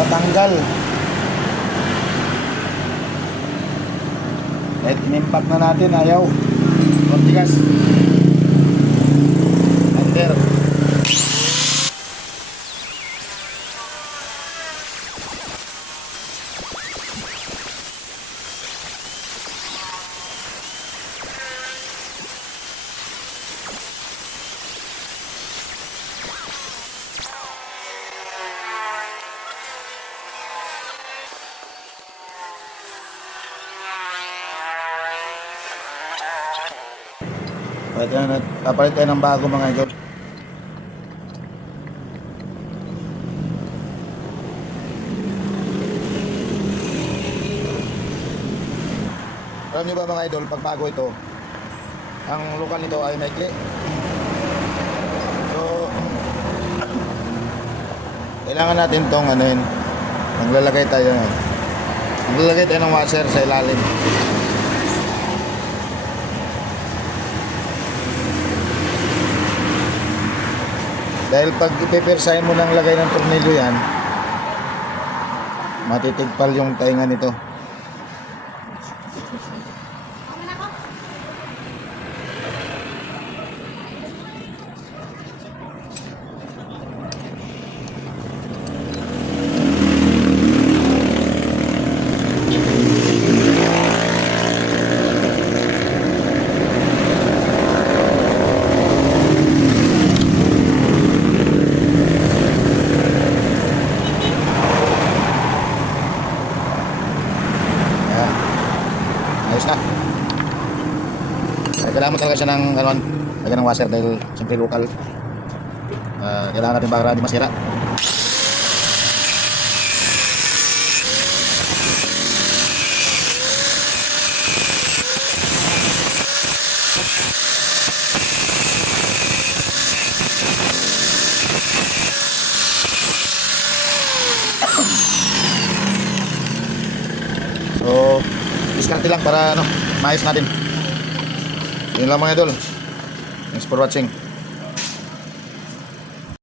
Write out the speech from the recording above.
patanggal. Kahit inimpak na natin, ayaw. Kontigas. Under. Papalit tayo ng bago mga idol. Alam nyo ba mga idol, pag bago ito, ang lokal nito ay maikli. So, kailangan natin tong ano yun, maglalagay tayo ng washer sa ilalim. Dahil pag ipipersahin mo ng lagay ng tornilyo yan, matitigpal yung tainga nito. Ayos na. Kailangan mo talaga siya ng lagyan ng washer dahil siyempre local. Kailangan natin para di masira. So, diskarte lang para maayos natin. Yun lang mga idol. Thanks for watching.